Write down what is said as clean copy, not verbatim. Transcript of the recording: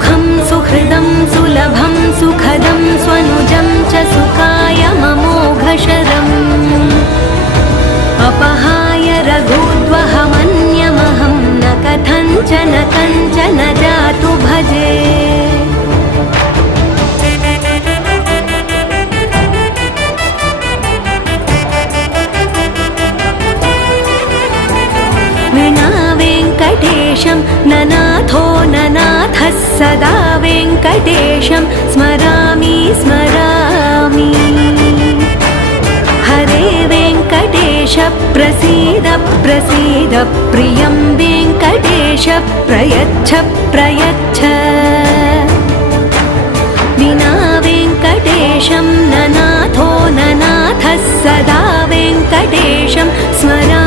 सुखं सुहृदं सुलभं सुखदं स्वनुजं च सुखाय ममोघशरम् अपहाय रघुद्वहमन्यमहं न कथञ्चन कञ्चन जातु भजे। विना वेङ्कटेशं ननाथो ननाथः सदा वेङ्कटेशं स्मरामि स्मरामि। हरे वेङ्कटेश प्रसीद प्रसीद प्रियं वेङ्कटेश प्रयच्छ प्रयच्छ। विना वेङ्कटेशं ननाथो ननाथः सदा वेङ्कटेशं स्मरामि।